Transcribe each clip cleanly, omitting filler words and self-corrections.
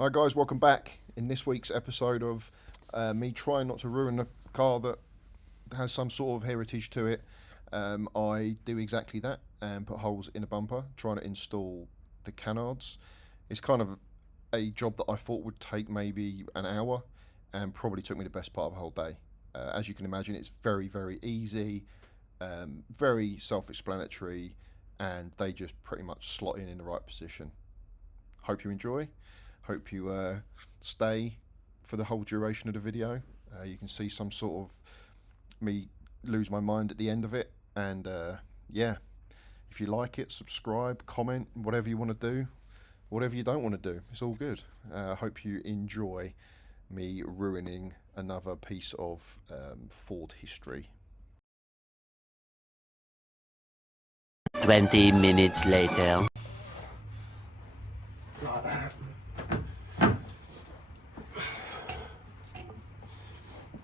Hi guys, welcome back. In this week's episode of me trying not to ruin a car that has some sort of heritage to it, I do exactly that and put holes in a bumper, trying to install the canards. It's kind of a job that I thought would take maybe an hour and probably took me the best part of a whole day. As you can imagine, it's very, very easy, very self-explanatory, and they just pretty much slot in the right position. Hope you enjoy. Hope you stay for the whole duration of the video. You can see some sort of me lose my mind at the end of it. And yeah, if you like it, subscribe, comment, whatever you want to do. Whatever you don't want to do, it's all good. Hope you enjoy me ruining another piece of Ford history. 20 minutes later.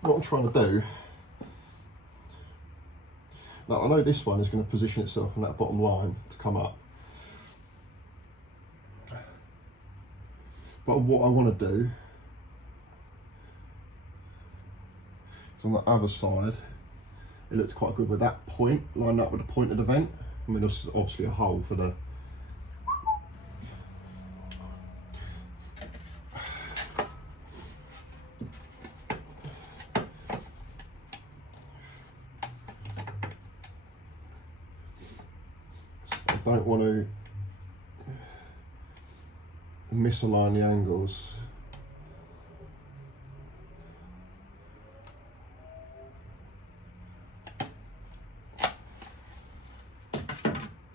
What I'm trying to do, now I know this one is going to position itself on that bottom line to come up, but what I want to do is on the other side, it looks quite good with that point lined up with the point of the vent. I mean, there's obviously a hole for the I don't want to misalign the angles.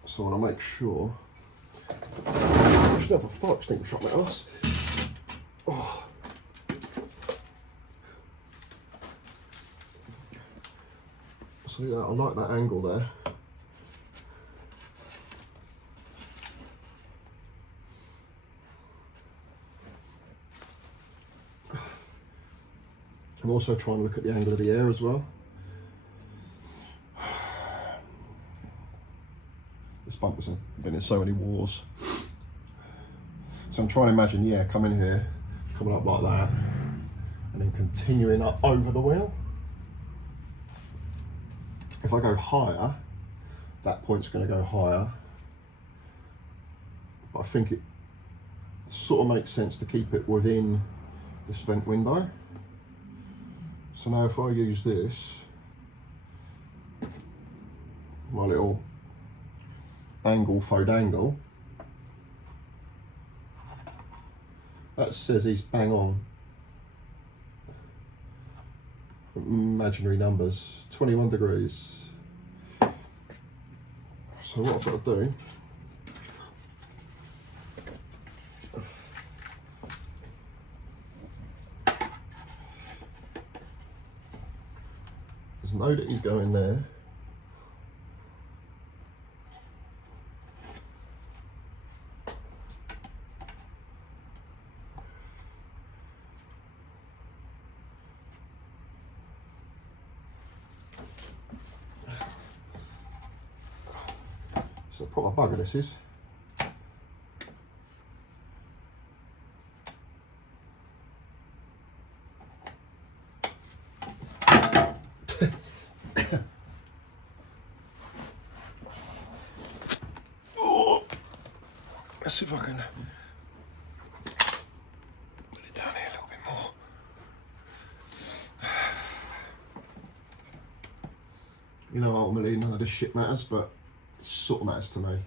So I want to make sure. I should have a fire extinguisher up my ass. Oh. See that? I like that angle there. I'm also trying to look at the angle of the air as well. This bumper's been in so many wars. So I'm trying to imagine, yeah, coming here, coming up like that, and then continuing up over the wheel. If I go higher, that point's going to go higher. But I think it sort of makes sense to keep it within this vent window. So now if I use this, my little angle, faux angle, that says he's bang on. Imaginary numbers, 21 degrees. So what I've got to do, is know that he's going there. It's a proper bugger, this is. Let's see if I can put it down here a little bit more. You know, ultimately none of this shit matters, but it sort of matters to me.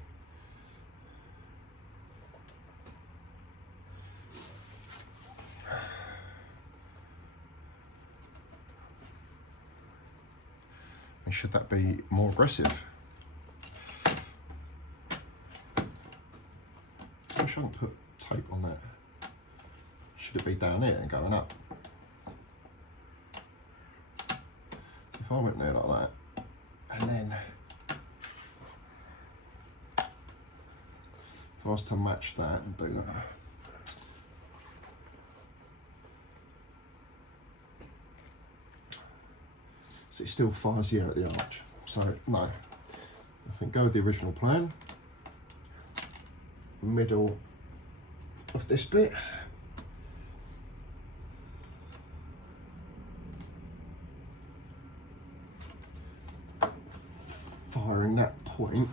And should that be more aggressive? I shouldn't put tape on that. Should it be down here and going up? If I went there like that, and then if I was to match that and do that, so it still fires here at the arch. So no, I think go with the original plan. Middle of this bit, firing that point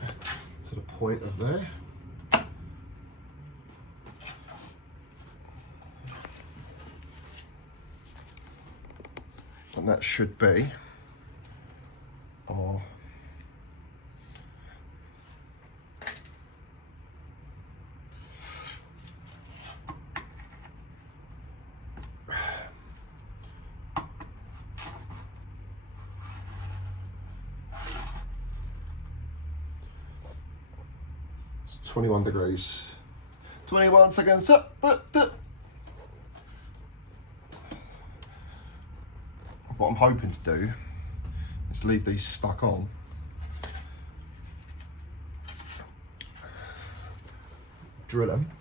to the point of there. And that should be our it's 21 degrees. 21 seconds. What I'm hoping to do is leave these stuck on. Drill them.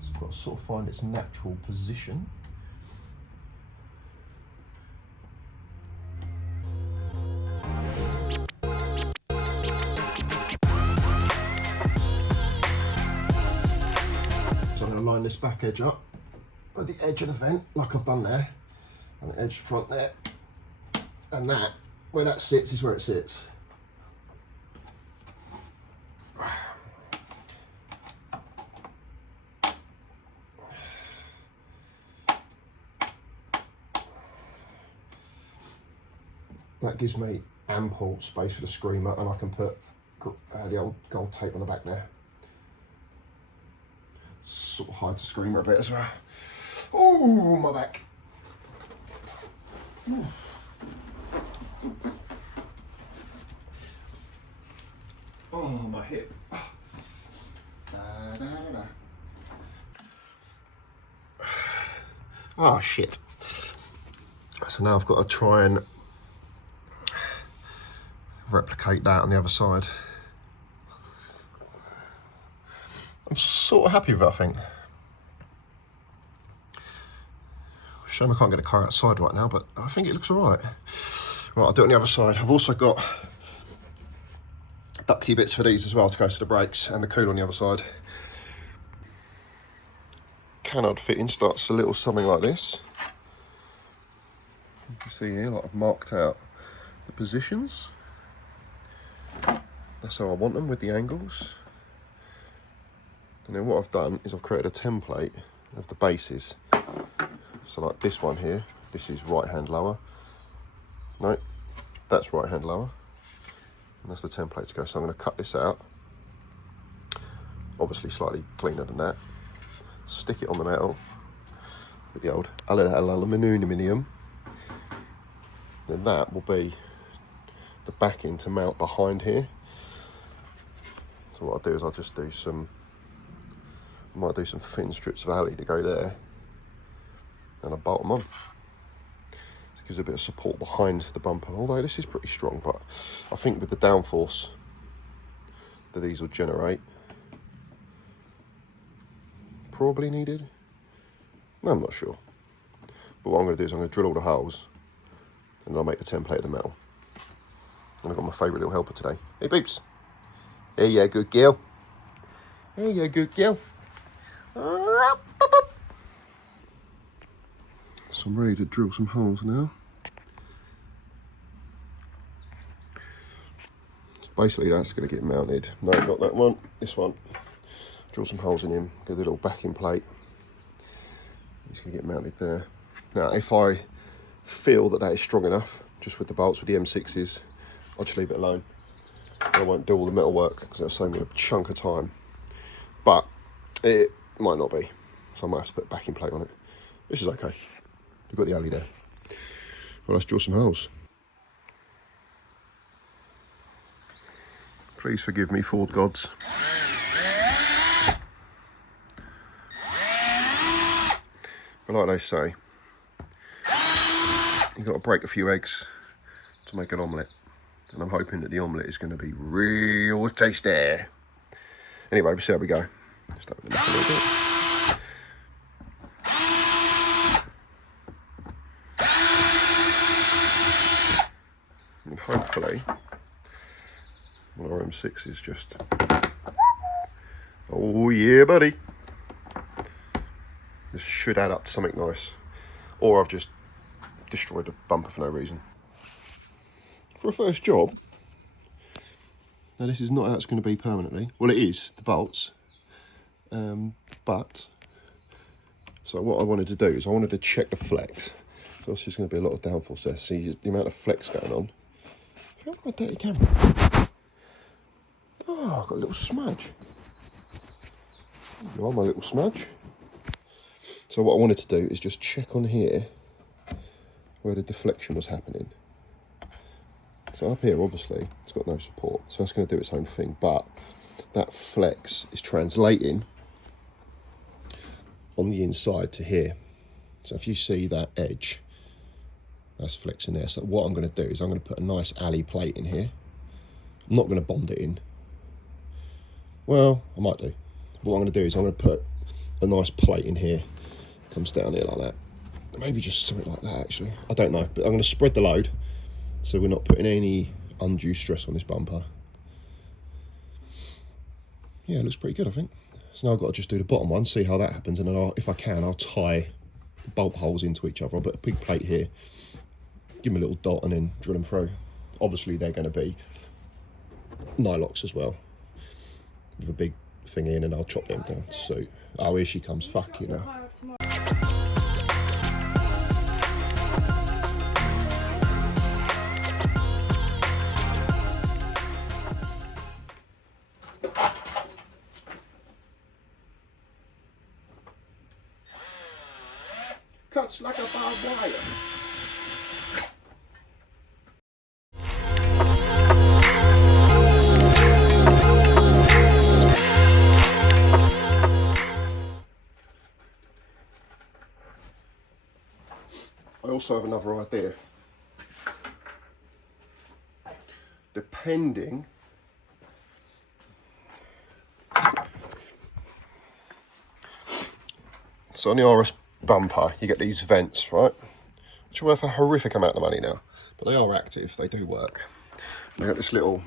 It's got to sort of find its natural position. So I'm going to line this back edge up with the edge of the vent, like I've done there, and the edge front there, and that, where that sits is where it sits. That gives me ample space for the screamer, and I can put the old gold tape on the back there. Sort of hides the screamer a bit as well. Oh, my back. Ooh. Oh, my hip. Oh, shit. So now I've got to try and replicate that on the other side. I'm sort of happy with it, I think. Shame I can't get a car outside right now, but I think it looks alright. Right, I'll do it on the other side. I've also got ducty bits for these as well to go to the brakes, and the cooler on the other side. Canard fitting starts a little something like this. You can see here, like I've marked out the positions. That's how I want them, with the angles. And then what I've done is I've created a template of the bases. So like this one here, this is right hand lower. No, that's right hand lower. And that's the template to go. So I'm going to cut this out. Obviously slightly cleaner than that. Stick it on the metal with the old aluminium. Then that will be the backing to mount behind here. So what I'll do is I'll just do some, I might do some thin strips of alley to go there, and I'll bolt them on. This gives a bit of support behind the bumper, although this is pretty strong, but I think with the downforce that these will generate, probably needed. No, I'm not sure. But what I'm going to do is I'm going to drill all the holes, and then I'll make the template of the metal. And I've got my favourite little helper today. Hey, Beeps. Hey, you good girl. Hey, you good girl. So I'm ready to drill some holes now. So basically that's going to get mounted. No, not that one, this one. Drill some holes in him, get a little backing plate. He's going to get mounted there. Now if I feel that that is strong enough, just with the bolts, with the M6s, I'll just leave it alone. I won't do all the metal work because that'll save me a chunk of time. But it might not be, so I might have to put a backing plate on it. This is okay. We've got the alley there. Well, let's drill some holes. Please forgive me, Ford gods. But like they say, you've got to break a few eggs to make an omelette. And I'm hoping that the omelette is going to be real tasty. Anyway, we'll see how we go. Just open it up a little bit. And hopefully, one of our M6 is just... Oh yeah, buddy. This should add up to something nice. Or I've just destroyed the bumper for no reason. For a first job, now this is not how it's going to be permanently. Well, it is, the bolts. But, so what I wanted to do is I wanted to check the flex. So obviously there's going to be a lot of downforce there. See the amount of flex going on. I feel like a dirty camera. Oh, I've got a little smudge. There you are, my little smudge. So what I wanted to do is just check on here where the deflection was happening. So up here, obviously, it's got no support, so that's going to do its own thing, but that flex is translating on the inside to here. So if you see that edge, that's flexing there. So what I'm going to do is I'm going to put a nice alley plate in here. I'm not going to bond it in. Well, I might do. But what I'm going to do is I'm going to put a nice plate in here. Comes down here like that. Maybe just something like that, actually. I don't know, but I'm going to spread the load so we're not putting any undue stress on this bumper. Yeah, it looks pretty good, I think. So now I've got to just do the bottom one, see how that happens, and then if I can, I'll tie the bolt holes into each other. I'll put a big plate here, give them a little dot, and then drill them through. Obviously, they're going to be nylocks as well, with a big thing in, and I'll chop them down to suit. Oh, here she comes. Fuck you now. Cuts like a barbed wire. I also have another idea. Depending so on the RS bumper, you get these vents, right? Which are worth a horrific amount of money now, but they are active, they do work. They've got this little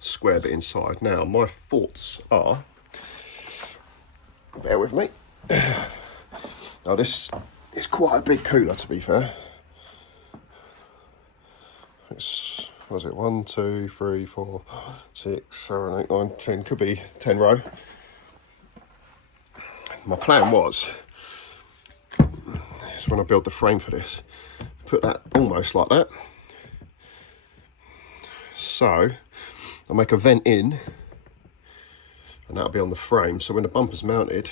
square bit inside. Now, my thoughts are, bear with me. Now this is quite a big cooler, to be fair. It's, what was it, 1, 2, 3, 4, 6, 7, 8, 9, 10, could be 10 row. My plan was, when I build the frame for this, put that almost like that. So I'll make a vent in, and that'll be on the frame. So when the bumper's mounted,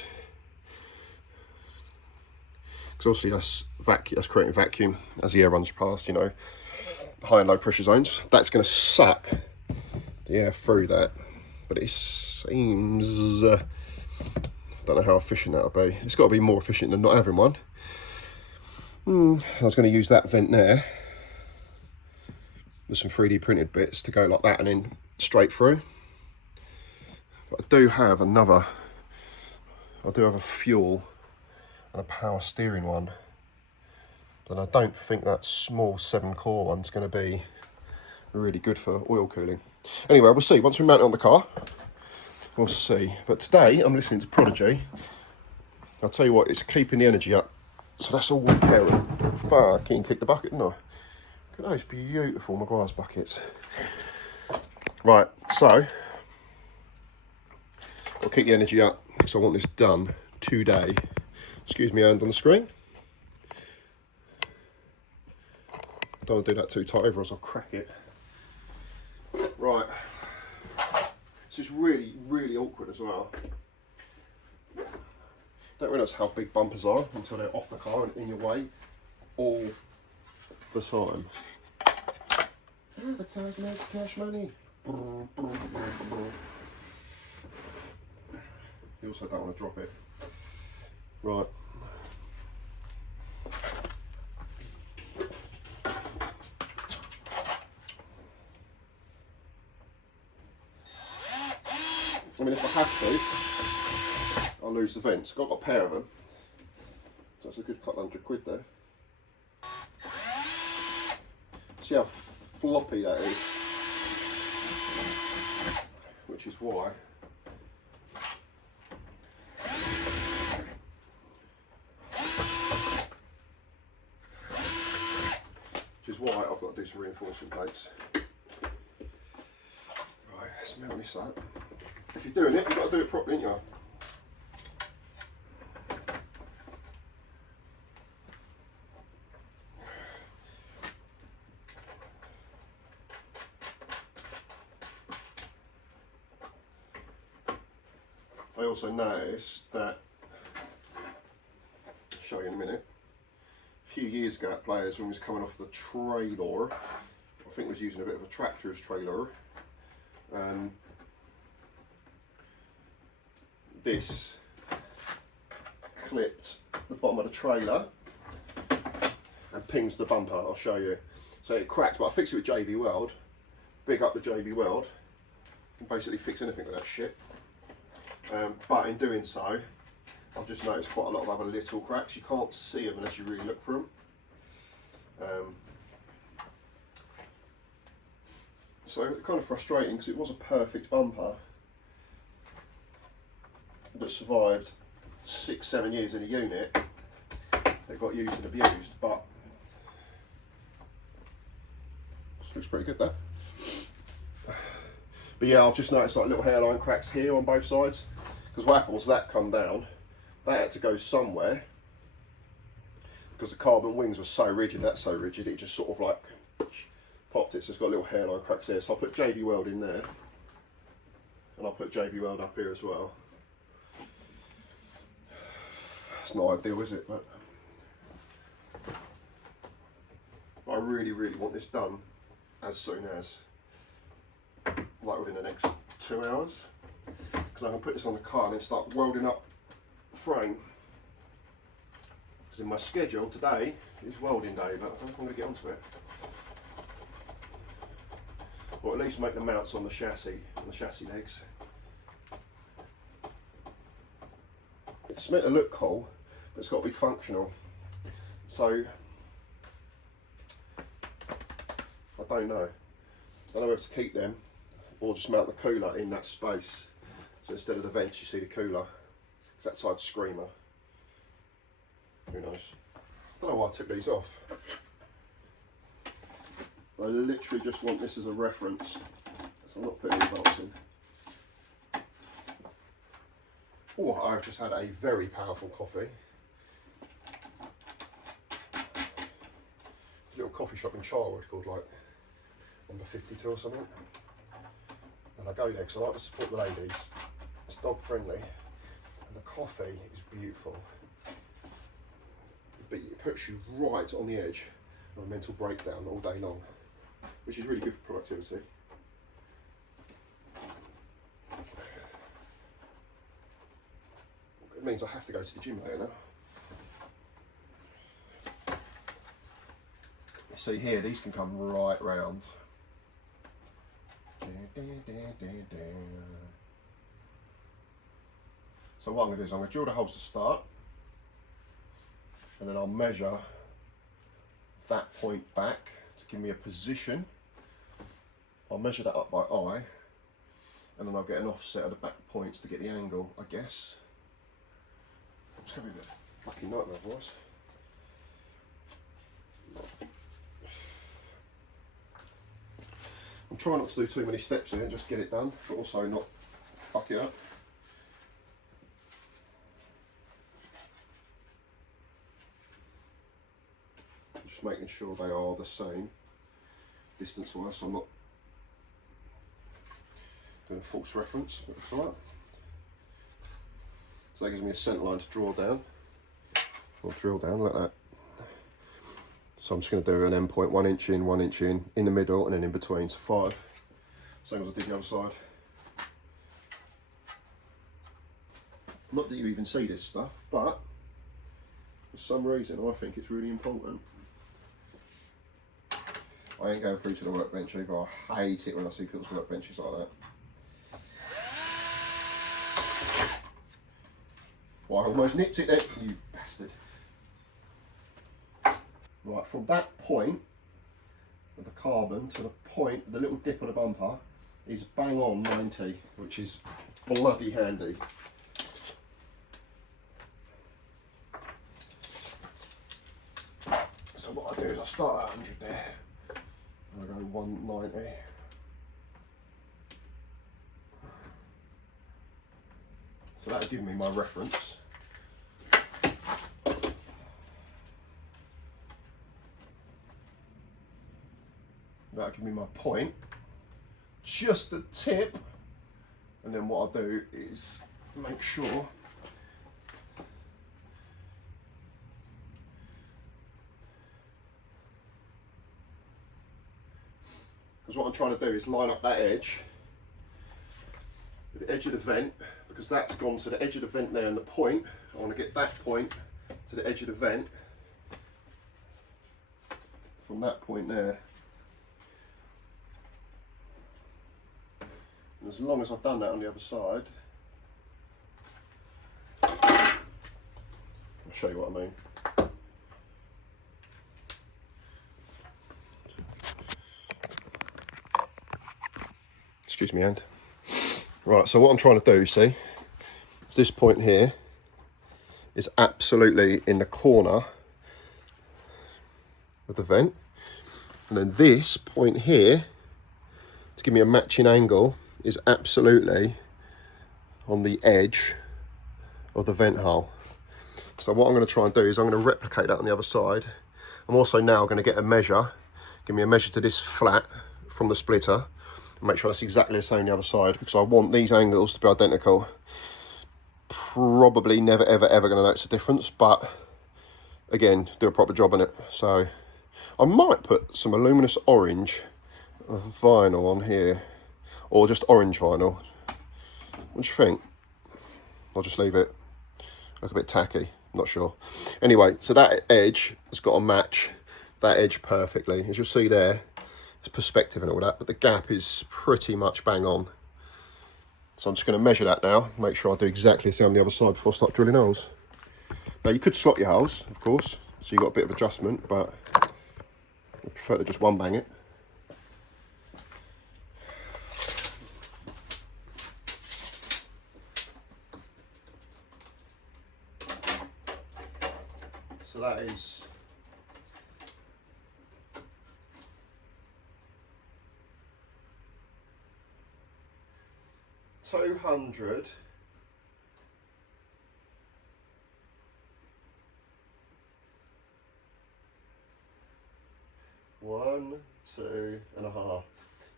because obviously that's creating vacuum as the air runs past, you know, high and low pressure zones. That's going to suck the air through that, but it seems don't know how efficient that'll be. It's got to be more efficient than not having one. I was going to use that vent there with some 3D printed bits to go like that and then straight through. But I do have a fuel and a power steering one, but I don't think that small 7-core one's going to be really good for oil cooling. Anyway, we'll see. Once we mount it on the car, we'll see. But today I'm listening to Prodigy. I'll tell you what, it's keeping the energy up. So that's all we care about. Fucking kick the bucket, didn't I? Look at those beautiful Maguire's buckets. Right, so I'll keep the energy up because I want this done today. Excuse me, hand on the screen. Don't want to do that too tight, otherwise I'll crack it. Right. This is really, really awkward as well. Don't realise how big bumpers are until they're off the car and in your way all the time. Advertise, make cash money. You also don't want to drop it. Right. I mean, if I have to, I'll lose the vents. I've got a pair of them, so that's a good couple £100 there. See how floppy that is, which is why white, I've got to do some reinforcement plates. Right, let's mount this up. If you're doing it, you've got to do it properly, ain't you? I also noticed that, I'll show you in a minute, a few years ago at Players, when we was coming off the trailer, I think was using a bit of a tractor's trailer, this clipped the bottom of the trailer and pings the bumper. I'll show you. So it cracked, but I fixed it with JB Weld. Big up the JB Weld. You can basically fix anything with that shit. But in doing so, I've just noticed quite a lot of other little cracks. You can't see them unless you really look for them. So it's kind of frustrating because it was a perfect bumper that survived 6-7 years in a unit. It got used and abused, but this looks pretty good, that. But yeah, I've just noticed like little hairline cracks here on both sides, because what happened was that come down, that had to go somewhere, because the carbon wings were so rigid, that's so rigid, it just sort of like popped it, so it's got little hairline cracks there. So I'll put JB Weld in there, and I'll put JB Weld up here as well. It's not ideal, is it? But I really, really want this done as soon as, like within the next 2 hours, because I can put this on the car and then start welding up the frame. Because in my schedule today is welding day, but I don't think I'm going to get onto it. Or at least make the mounts on the chassis legs. It's meant to look cool, but it's got to be functional. So I don't know. I don't know whether to keep them or just mount the cooler in that space. So instead of the vents, you see the cooler. It's that side screamer. Who knows? I don't know why I took these off. I literally just want this as a reference. So I'm not putting any bolts in. Oh, I've just had a very powerful coffee. A little coffee shop in Charwood called like number 52 or something. And I go there because I like to support the ladies. It's dog friendly and the coffee is beautiful. But it puts you right on the edge of a mental breakdown all day long, which is really good for productivity. It means I have to go to the gym later now. You see here, these can come right round. So what I'm going to do is I'm going to drill the holes to start, and then I'll measure that point back to give me a position. I'll measure that up by eye, and then I'll get an offset of the back points to get the angle, I guess. It's going to be a bit of a fucking nightmare, boys. I'm trying not to do too many steps here, just get it done, but also not fuck it up. Just making sure they are the same distance wise, so I'm not doing a false reference, but it's alright. So that gives me a centre line to draw down, or drill down like that. So I'm just going to do an end point 1 inch in, 1 inch in the middle, and then in between, so 5. Same as I did the other side. Not that you even see this stuff, but for some reason I think it's really important. I ain't going through to the workbench either. I hate it when I see people's workbenches like that. Well, I almost nipped it there, you bastard. Right, from that point of the carbon to the point, the little dip of the bumper is bang on 90, which is bloody handy. So what I do is I start at 100 there, I'll go 190. So that'll give me my reference. That'll give me my point. Just the tip. And then what I'll do is make sure because what I'm trying to do is line up that edge with the edge of the vent, because that's gone to the edge of the vent there and the point. I want to get that point to the edge of the vent from that point there. And as long as I've done that on the other side, I'll show you what I mean. Excuse me, hand. Right, so what I'm trying to do, see, is this point here is absolutely in the corner of the vent. And then this point here, to give me a matching angle, is absolutely on the edge of the vent hole. So what I'm going to try and do is I'm going to replicate that on the other side. I'm also now going to get a measure, give me a measure to this flat from the splitter, and make sure that's exactly the same on the other side, because I want these angles to be identical. Probably never ever ever going to notice a difference, but again, do a proper job on it. So I might put some luminous orange vinyl on here, or just orange vinyl. What do you think? I'll just leave it. Look a bit tacky, not sure. Anyway, so that edge has got to match that edge perfectly. As you'll see there, it's perspective and all that, but the gap is pretty much bang on. So I'm just going to measure that now, make sure I do exactly the same on the other side before I start drilling holes. Now you could slot your holes, of course, so you've got a bit of adjustment, but I prefer to just one bang it. So that is 200 1, 2 and a half.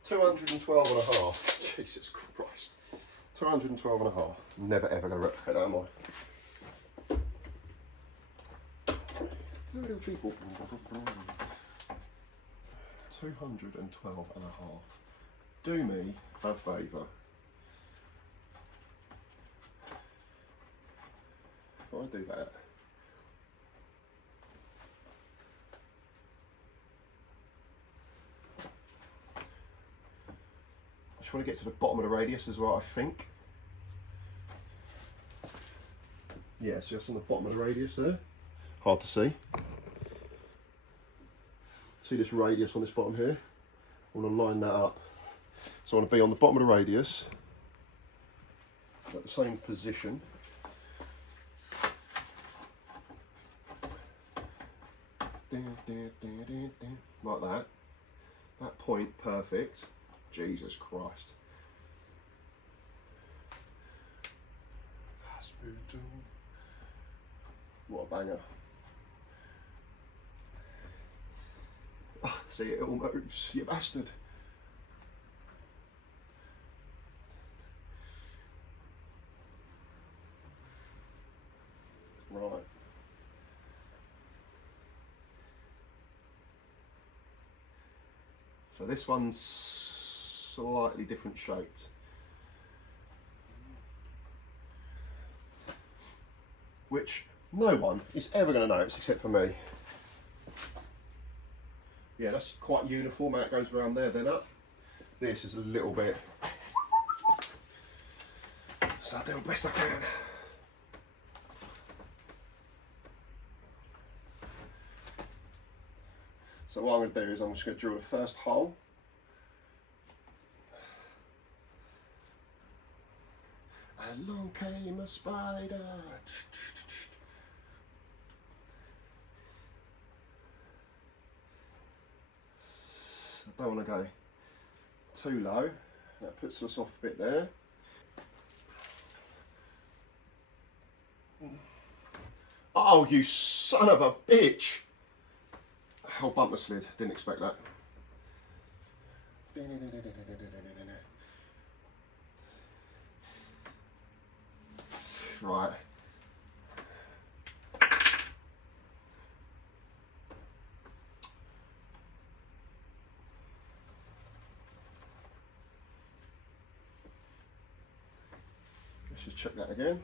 212 and a half. Jesus Christ. 212 and a half. Never ever gonna replicate that, am I? Little people. 212 and a half. Do me a favour. If I do that, I just want to get to the bottom of the radius as well, I think. Yeah, so just on the bottom of the radius there. Hard to see. See this radius on this bottom here? I want to line that up. So I want to be on the bottom of the radius, at the same position. Like that. That point, perfect. Jesus Christ. What a banger. Oh, see, it all moves, you bastard. Right. So this one's slightly different shaped. Which no one is ever going to notice except for me. Yeah, that's quite uniform how it goes around there, then up. This is a little bit. So I'll do the best I can. So what I'm going to do is I'm just going to drill the first hole. Along came a spider. don't want to go too low. That puts us off a bit there. Oh, you son of a bitch! Oh, bumper slid. Didn't expect that. Right. Let's just check that again.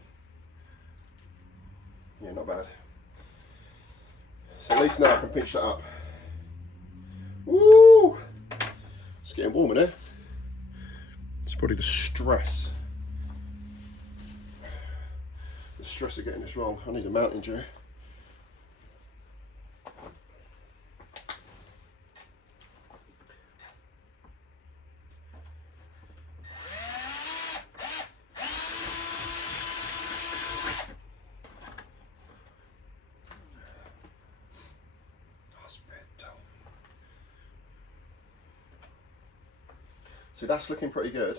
Yeah, not bad. So at least now I can pitch that up. Woo! It's getting warm in here. It's probably the stress. The stress of getting this wrong. I need a mountain dew. So that's looking pretty good.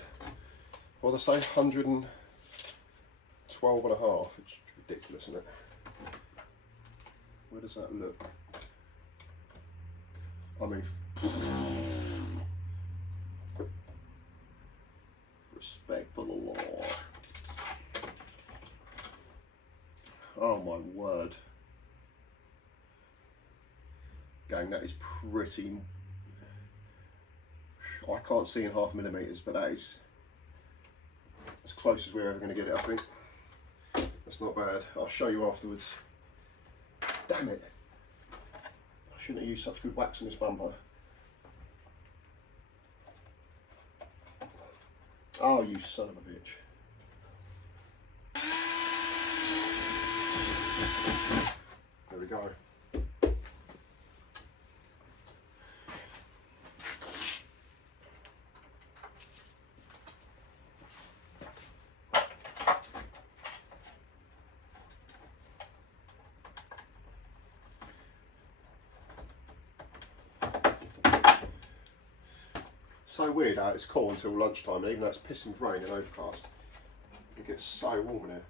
Well, they say 112 and a half. It's ridiculous, isn't it? Where does that look? I mean, respect for the law. Oh my word. Gang, that is pretty... I can't see in 0.5 millimeters, but that is as close as we're ever going to get it, I think. That's not bad. I'll show you afterwards. Damn it. I shouldn't have used such good wax on this bumper. Oh, you son of a bitch. There we go. So weird how it's cool until lunchtime, and even though it's pissing with rain and overcast, it gets so warm in here.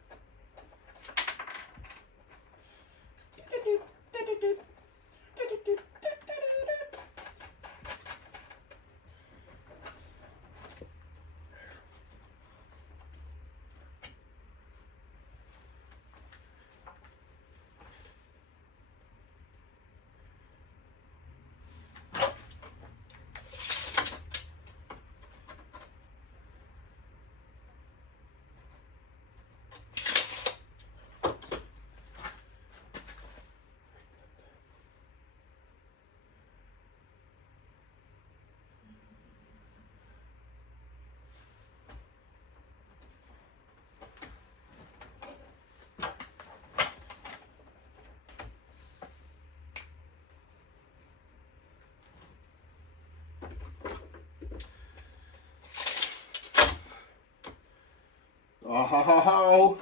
Oh,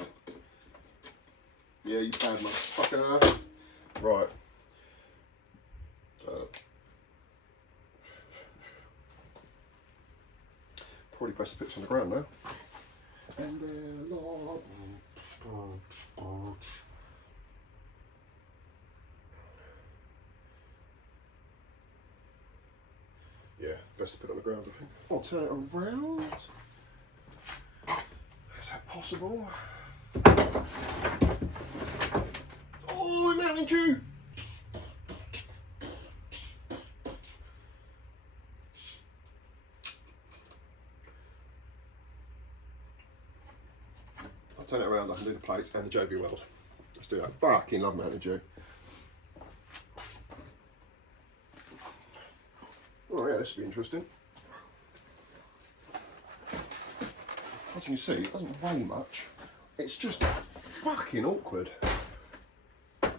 yeah, you bad motherfucker. Right. Probably best to put this on the ground now. And yeah, best to put it on the ground, I think. I'll turn it around. Is that possible? Oh, Mountain Dew! I'll turn it around, I can do the plates and the JB Weld. Let's do that. Fucking love Mountain Dew. Oh yeah, this will be interesting. As you can see, it doesn't weigh much. It's just fucking awkward. Right,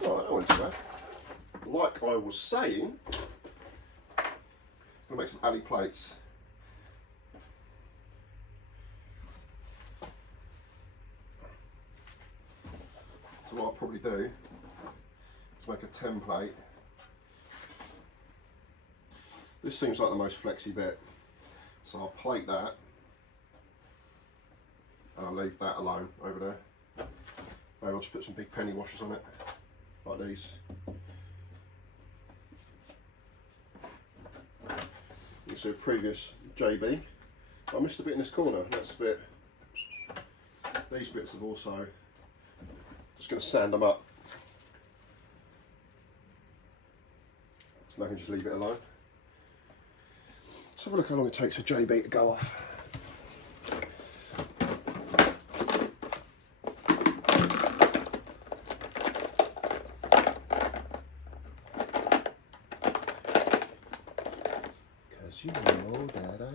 that went too bad. Like I was saying, I'm gonna make some alley plates. So what I'll probably do is make a template. This seems like the most flexy bit, so I'll plate that and I'll leave that alone over there. Maybe I'll just put some big penny washers on it, like these. You see a previous JB. I missed a bit in this corner, that's a bit. These bits have also, just going to sand them up. And I can just leave it alone. Let's have a look how long it takes for JB to go off. Because you know that I...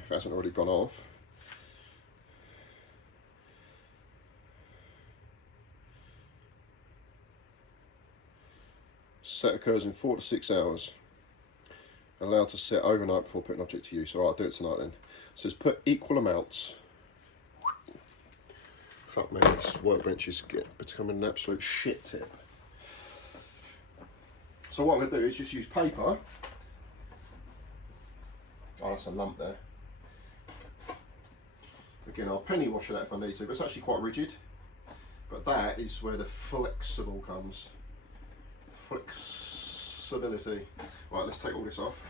If it hasn't already gone off. Set occurs in 4 to 6 hours. Allowed to set overnight before putting object to use. Alright, I'll do it tonight then. It says put equal amounts. Fuck me, this workbench is becoming an absolute shit tip. So what I'm going to do is just use paper. Oh, that's a lump there. Again, I'll penny wash that if I need to, but it's actually quite rigid. But that is where the flexible comes. Flexibility. Right, let's take all this off.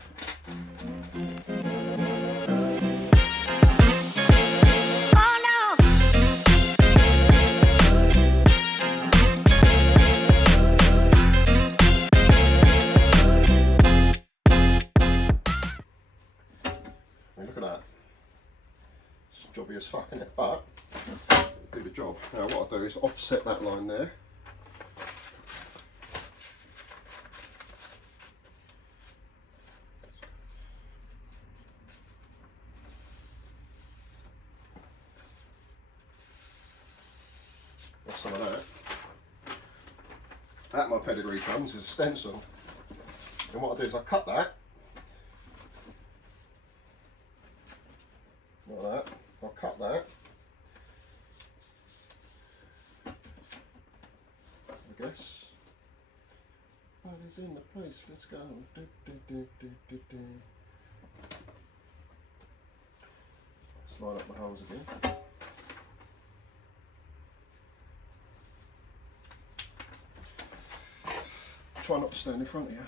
Oh no! I mean, look at that. It's jobby as fuck, isn't it? But do the job. Now what I'll do is offset that line there. Some of that. That my pedigree comes is a stencil. And what I do is I cut that. Like that. I'll cut that. I guess. Body's in the place, let's go. Do, do, do, do, do, do. Slide up the holes again. Try not to stand in front of you.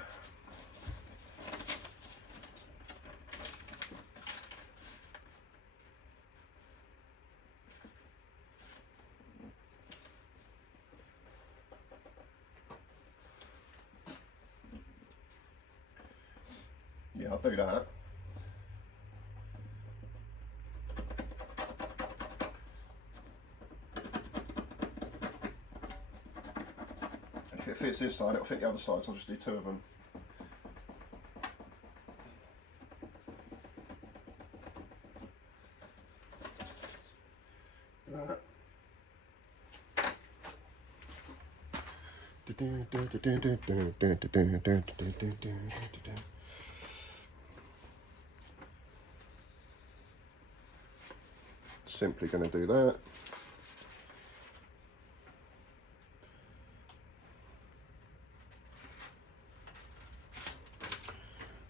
Yeah, I'll do that. If it fits this side, it'll fit the other side, so I'll just do 2 of them. Simply going to do that.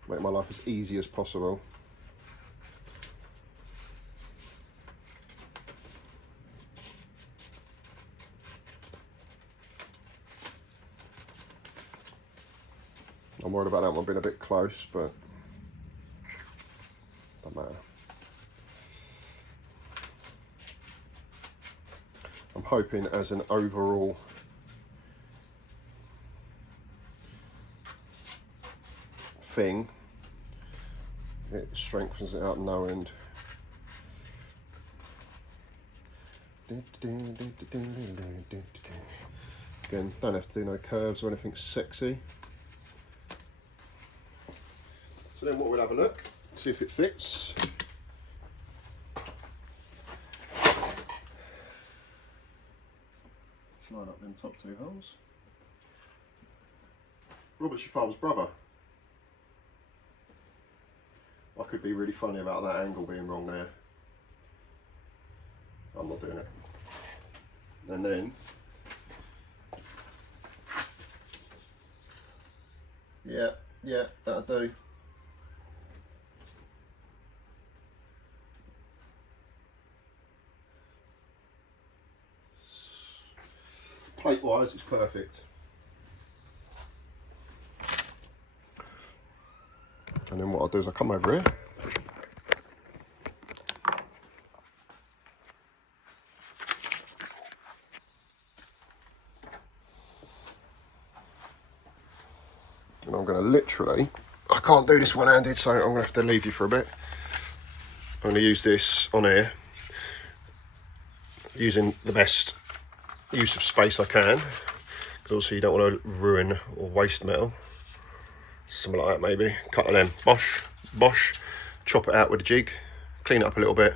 Make my life as easy as possible. I'm worried about that one being a bit close, but doesn't matter. I'm hoping as an overall thing, it strengthens it out no end. Again, don't have to do no curves or anything sexy. So then what we'll have a look, see if it fits. Line up them top 2 holes. Robert's your father's brother. I could be really funny about that angle being wrong there. I'm not doing it. And then, yeah, that'll do. Plate wise, it's perfect. And then what I'll do is I'll come over here. And I'm going to literally, I can't do this one-handed, so I'm going to have to leave you for a bit. I'm going to use this on here, using the best use of space I can, because also you don't want to ruin or waste metal. Something like that maybe. Cut of them, bosh, chop it out with a jig, clean it up a little bit,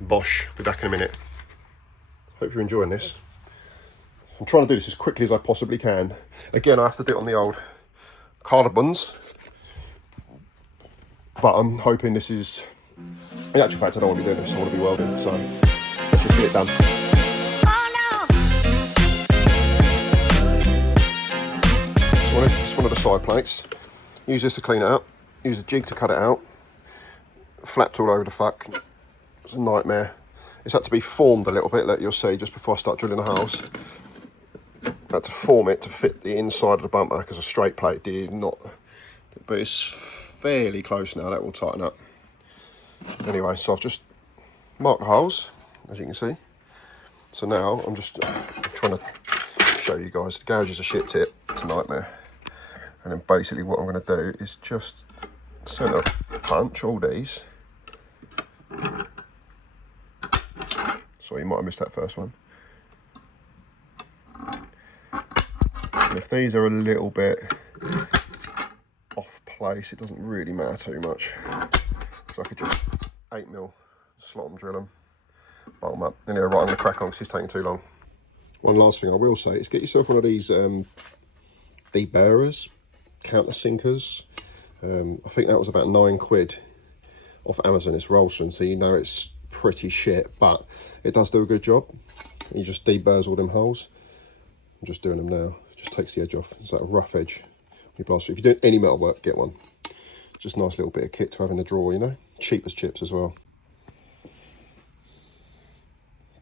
bosh, be back in a minute. Hope you're enjoying this. I'm trying to do this as quickly as I possibly can. Again, I have to do it on the old carbons, but I'm hoping this is, in actual fact I don't want to be doing this, I want to be welding, so let's just get it done. So it's one of the side plates. Use this to clean it up, use a jig to cut it out. Flapped all over the fuck. It's a nightmare. It's had to be formed a little bit, like you'll see, just before I start drilling the holes. I had to form it to fit the inside of the bumper because a straight plate did not, but it's fairly close now. That will tighten up. Anyway, so I've just marked the holes, as you can see. So now I'm just trying to show you guys. The gouge is a shit tip. It's a nightmare. And then basically what I'm going to do is just centre punch all these. Sorry, you might have missed that first one. And if these are a little bit off place, it doesn't really matter too much. So I could just 8mm slot them, drill them, bolt them up. Anyway, right, I'm going to crack on because it's taking too long. One last thing I will say is get yourself one of these deburrers, countersinkers. I think that was about £9 off Amazon. It's Rolson, so you know it's pretty shit, but it does do a good job. You just deburrs all them holes. I'm just doing them now. It just takes the edge off. It's like a rough edge. You blast. If you're doing any metal work, get one. Just a nice little bit of kit to have in the drawer, you know. Cheap as chips as well.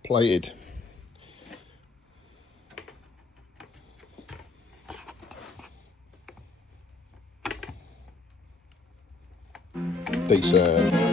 Plated. Decent.